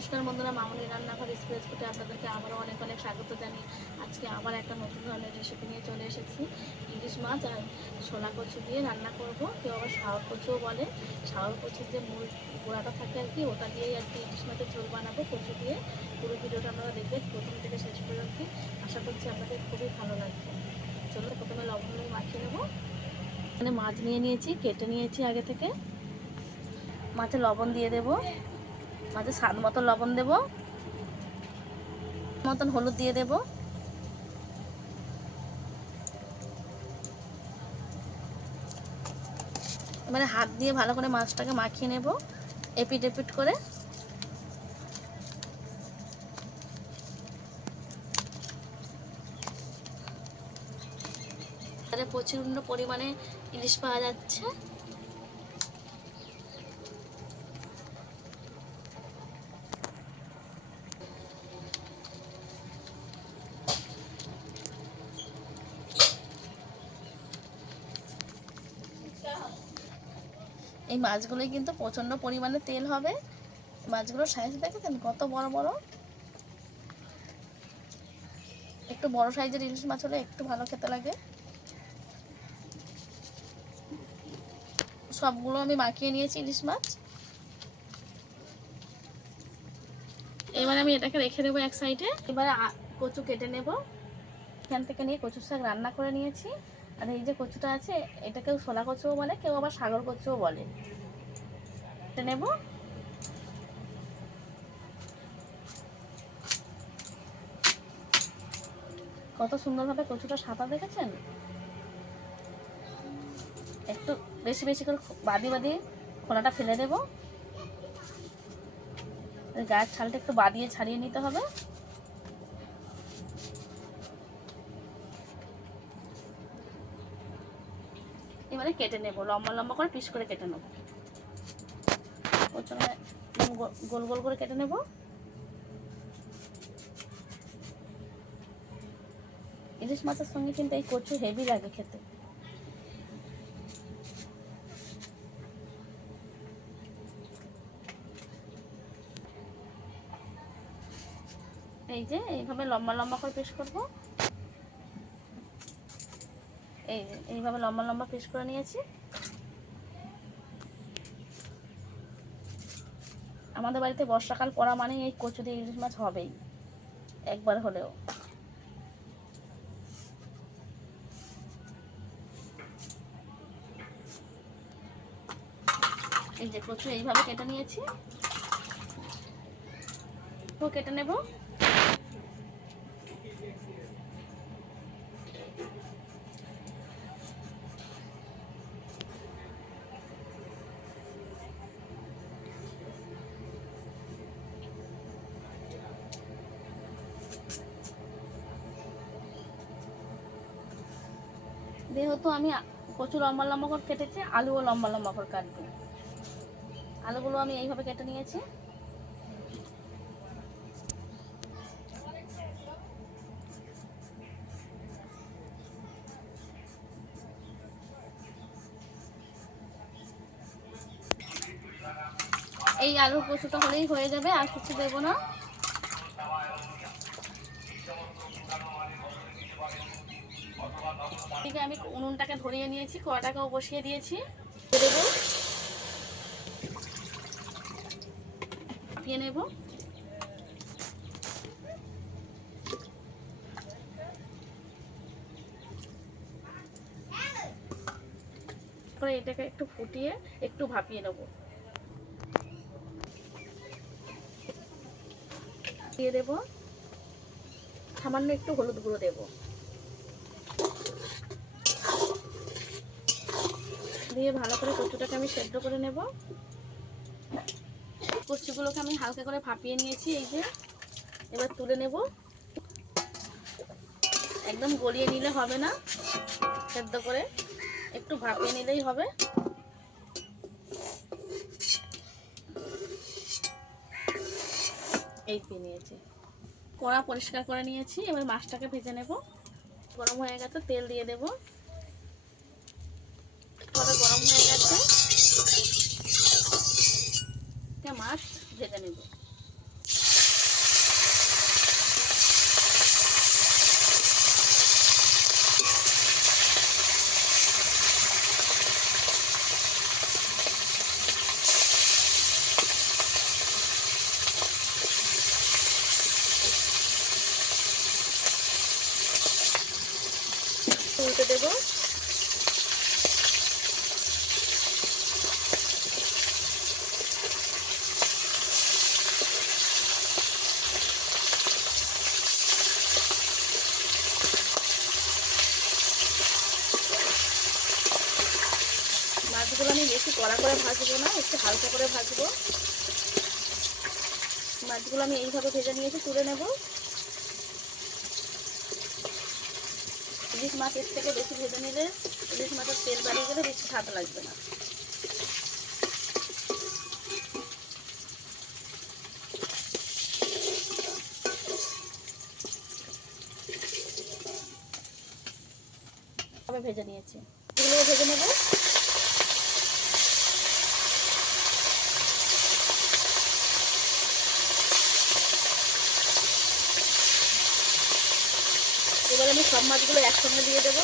নমস্কার বন্ধুরা, মামনি রান্নাঘর স্পেস ফুটে আপনাদেরকে আবারও অনেক অনেক স্বাগত জানিয়ে আজকে আবার একটা নতুন ধরনের রেসিপি নিয়ে চলে এসেছি। ইলিশ মাছ আর ছোলা কচু দিয়ে রান্না করব। কেউ আবার শাওয়ার কচুও বলে। শাওয়ার কচুর যে মূল গোড়াটা থাকে আর কি, ওটা দিয়েই আর কি ইলিশ মাছের ঝোল বানাবো কচু দিয়ে। পুরো ভিডিওটা আপনারা দেখবেন প্রথম থেকে শেষ পর্যন্ত। আশা করছি আপনাদের খুবই ভালো লাগবে। চলো প্রথমে লবণ দিয়ে মাখিয়ে নেবো। এখানে মাছ নিয়ে নিয়েছি, কেটে নিয়েছি আগে থেকে। মাছে লবণ দিয়ে দেবো, মাঝে স্বাদ মতো লবণ দেব, মতন হলুদ দিয়ে দেব, এবারে হাত দিয়ে ভালো করে মাছটাকে মাখিয়ে নেব এপিট এপিট করে। প্রচন্ড পরিমাণে ইলিশ পাওয়া যাচ্ছে। এই মাছগুলোই কিন্তু প্রচন্ড পরিমাণে তেল হবে। মাছগুলোর সাইজ দেখেছেন কত বড় বড়। একটু বড় সাইজের ইলিশ মাছ হলে একটু ভালো খেতে লাগে। সবগুলো আমি মাখিয়ে নিয়েছি ইলিশ মাছ। এবার আমি এটাকে রেখে দেবো এক সাইডে। এবারে কচু কেটে নেব। এখান থেকে নিয়ে কচুর শাক রান্না করে নিয়েছি। আর এই যে কচুটা আছে, এটা কেউ ছোলা কচুও বলে, কেউ আবার সাগর কচুও বলে। কেটে নেব। কত সুন্দরভাবে কচুটা সাদা দেখেছেন। একটু বেশি বেশি করে বাদি বাদি খোলাটা ফেলে দেব। গায়ের ছালটা একটু বাদিয়ে ছাড়িয়ে নিতে হবে। এবারে কেটে নেব, লম্বা লম্বা করে পিস করে কেটে নেব। প্রথমে গোল গোল করে কেটে নেব। ইলিশ মাছের সঙ্গে কিন্তু এই কচু হেভি লাগে খেতে। এই যে এইভাবে লম্বা লম্বা করে পিস করব। এইভাবে লম্বা লম্বা পিস করে নিয়েছি। আমাদের বাড়িতে বর্ষাকাল পড়া মানে এই কচু দিয়ে ইলিশ মাছ হবেই একবার হলেও। এই যে কচু এইভাবে কেটে নিয়েছি, তো কেটে নেব। যেহেতু আমি কচু লম্বা লম্বা করে কেটেছি, আলুও লম্বা লম্বা করে কাটবো। আলুগুলো আমি এইভাবে কেটে নিয়েছি। এই আলুর কচুটা হলেই হয়ে যাবে, আর কিছু দেবো না। ঠিক আমি উনুনটাকে ধরিয়ে নিয়েছি, কড়াটাকেও বসিয়ে দিয়েছি। দেবো, ভাপিয়ে নেব। করে এটাকে একটু ফুটিয়ে একটু ভাপিয়ে নেব। দিয়ে দেব সামান্য একটু হলুদ গুঁড়ো দেব। দিয়ে ভালো করে কচুটাকে আমি সেদ্ধ করে নেব। কচুগুলোকে আমি হালকা করে ভাপিয়ে নিয়েছি। এই যে এবার তুলে নেব। একদম গলিয়ে নিলে হবে না, সেদ্ধ করে একটু ভাপিয়ে নিলেই হবে। এই নিয়েছি, কড়া পরিষ্কার করে নিয়েছি। এবার মাছটাকে ভেজে নেব। গরম হয়ে গেছে, তেল দিয়ে দেব। কড়া গরম হয়ে গেছে, মাছ ভেজে নেব। দেবো। মাছগুলো আমি বেশি কড়া করে ভাজবো না, একটু হালকা করে ভাজবো। মাছগুলো আমি এইভাবে ভেজে নিয়েছি, তুলে নেব। ইলিশ মাছ এর থেকে বেশি ভেজে নিলে ইলিশ মাছের তেল বাড়িয়ে গেলে বেশি স্বাদ লাগবে না। আমি ভেজে নিয়েছি, এগুলো ভেজে নেব। এবার আমি সব মাছগুলো একসঙ্গে দিয়ে দেবো।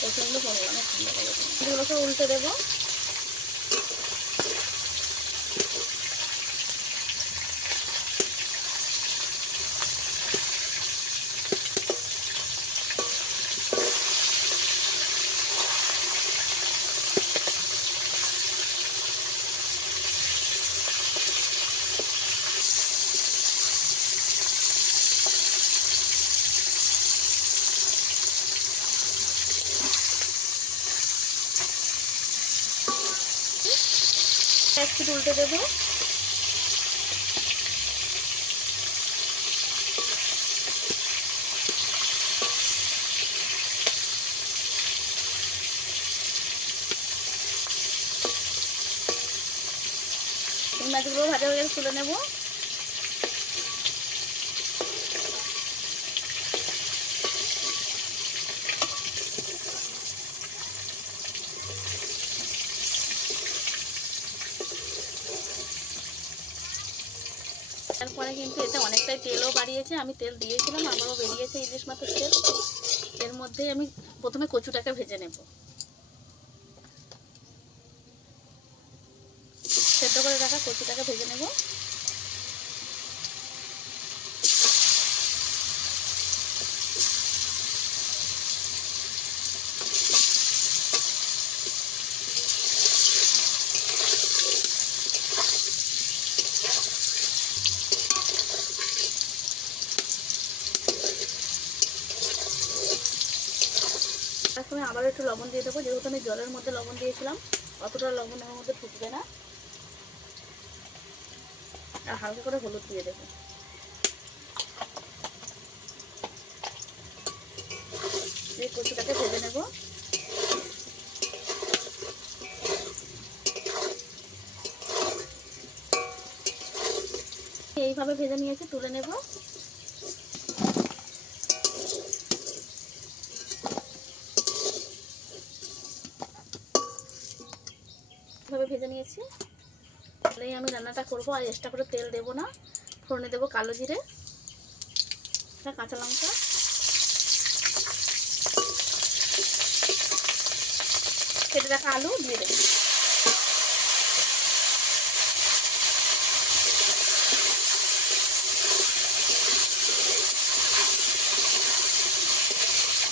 প্রচন্ড পরিমাণে ঠান্ডা লেগেছে, এগুলোকে উল্টে দেবো। একটু উল্টে দেবো। এই মাছগুলো ভাজা হয়ে গেলে তুলে নেবো। তারপরে কিন্তু এতে অনেকটাই তেলও বাড়িয়েছে, আমি তেল দিয়েছিলাম, আবারও বেরিয়েছে ইলিশ মাছের তেল। এর মধ্যেই আমি প্রথমে কচুটাকে ভেজে নেব। সেদ্ধ করে রাখা কচুটাকে ভেজে নেব। তার সময় আবার একটু লবণ দিয়ে দেবো, যেহেতু আমি জলের মধ্যে লবণ দিয়েছিলাম, অতটা লবণ ওর মধ্যে ঢুকবে না। আর হালকা করে হলুদ দিয়ে দেবো। দিয়ে কচুটাকে ভেজে নেব। এইভাবে ভেজে নিয়েছি, তুলে নেব। এইভাবে ভেজে নিয়েছি। তাহলেই আমি রান্নাটা করবো, আর এক্সট্রা করে তেল দেবো না। ফোড়নে দেবো কালো জিরে, কাঁচা লঙ্কা, কেটে রাখা আলু দিয়ে দেবো।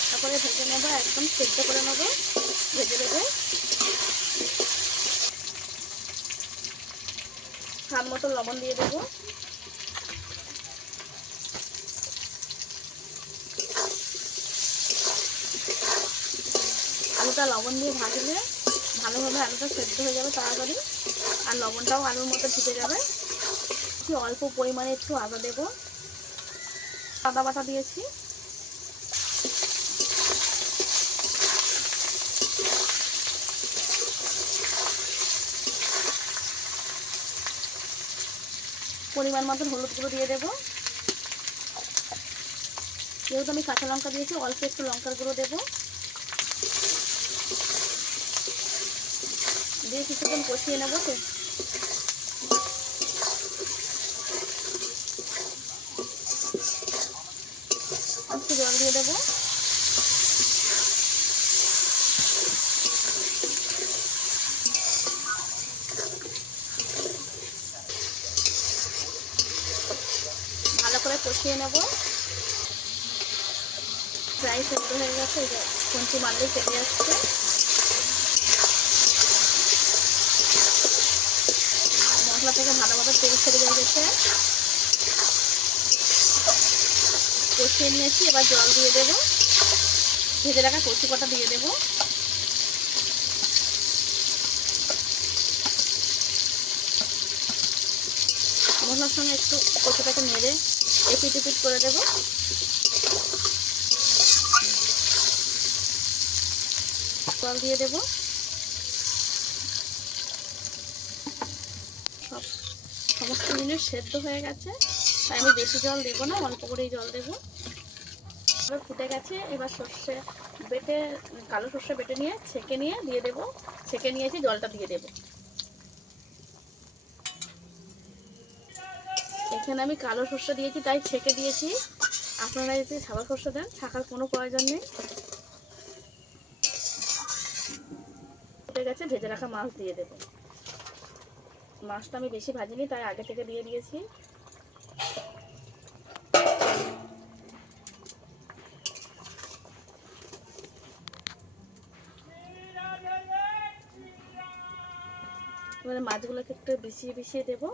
তারপরে ভেজে নেবো, একদম সেদ্ধ করে নেবো, ভেজে দেবে। স্বাদ মতো লবণ দিয়ে দেবো। আলুটা লবণ দিয়ে ভাজলে ভালোভাবে আলুটা সেদ্ধ হয়ে যাবে তাড়াতাড়ি, আর লবণটাও আলুর মধ্যে ঢুকে যাবে। অল্প পরিমাণে একটু আদা দেবো, আদা বাটা দিয়েছি। পরিমাণ মতন হলুদ গুঁড়ো দিয়ে দেবো। যেহেতু আমি কাঁচা লঙ্কা দিয়েছি, অল্প একটু লঙ্কার গুঁড়ো দেবো। দিয়ে কিছুক্ষণ কষিয়ে নেবো। একটু জল দিয়ে দেবো। প্রায় সেদ্ধ হয়ে গেছে, এই যে কঞ্চি মারলেই কেটে যাচ্ছে। মশলা থেকে ভালো তেল ছেড়ে গেছে, কষিয়ে নিয়েছি। এবার জল দিয়ে দেবো, ভেজে রাখা কচি কটা দিয়ে দেবো। মশলার সঙ্গে একটু কচুটাকে নেড়ে এপিট এপিট করে দেবো। জল দিয়ে দেবো। সমস্ত জিনিস সেদ্ধ হয়ে গেছে, তাই আমি বেশি জল দেবো না, অল্প করেই জল দেবো। এবার ফুটে গেছে, এবার সর্ষে বেটে, কালো সর্ষে বেটে নিয়ে ছেঁকে নিয়ে দিয়ে দেবো। ছেঁকে নিয়েছি, জলটা দিয়ে দেবো। এখানে আমি কালো সর্ষে দিয়েছি, তাই ছেঁকে দিয়েছি। আপনারা যদি সাদা সর্ষে দেন, ছাঁকার কোনো প্রয়োজন নেই। ফুটে গেছে, ভেজে রাখা মাছ দিয়ে দেবো। মাছটা আমি বেশি ভাজিনি, তাই আগে থেকে দিয়ে দিয়েছি। এবারে মাছগুলোকে একটু বিছিয়ে দেবো,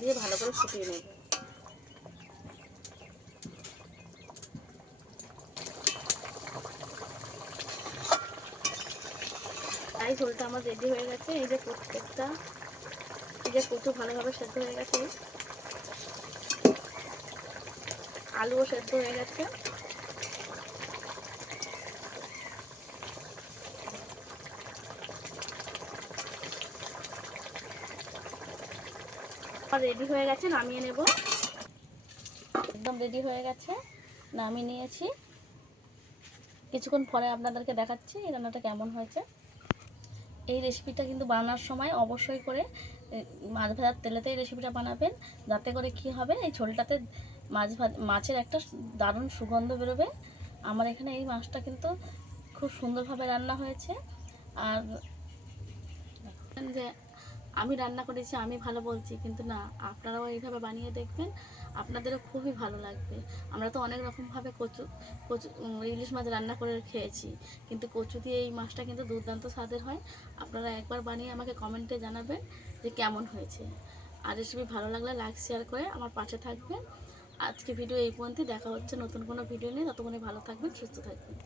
দিয়ে ভালো করে ফুটিয়ে নেব। তাই ঝোলটা আমার রেডি হয়ে গেছে। এই যে প্রত্যেকটা, এই যে কচু ভালোভাবে সেদ্ধ হয়ে গেছে, আলুও সেদ্ধ হয়ে গেছে। রেডি হয়ে গেছে, নামিয়ে নেব। একদম রেডি হয়ে গেছে, নামিয়ে নিয়েছি। কিছুক্ষণ পরে আপনাদেরকে দেখাচ্ছি এই রান্নাটা কেমন হয়েছে। এই রেসিপিটা কিন্তু বানানোর সময় অবশ্যই করে মাছ ভাজার তেলেতে এই রেসিপিটা বানাবেন, যাতে করে কি হবে, এই ঝোলটাতে মাছের একটা দারুণ সুগন্ধ বেরোবে। আমার এখানে এই মাছটা কিন্তু খুব সুন্দরভাবে রান্না হয়েছে। আর যে আমি রান্না করেছি, আমি ভালো বলছি, কিন্তু না, আপনারাও এইভাবে বানিয়ে দেখবেন, আপনাদেরও খুবই ভালো লাগবে। আমরা তো অনেক রকমভাবে কচু কচু ইলিশ মাছ রান্না করে খেয়েছি, কিন্তু কচু দিয়ে এই মাছটা কিন্তু দুর্দান্ত স্বাদের হয়। আপনারা একবার বানিয়ে আমাকে কমেন্টে জানাবেন যে কেমন হয়েছে। আর রেসিপি ভালো লাগলে লাইক শেয়ার করে আমার পাশে থাকবেন। আজকে ভিডিও এই পর্যন্তই, দেখা হচ্ছে নতুন কোনো ভিডিও নিয়ে। ততক্ষণে ভালো থাকবেন, সুস্থ থাকবেন।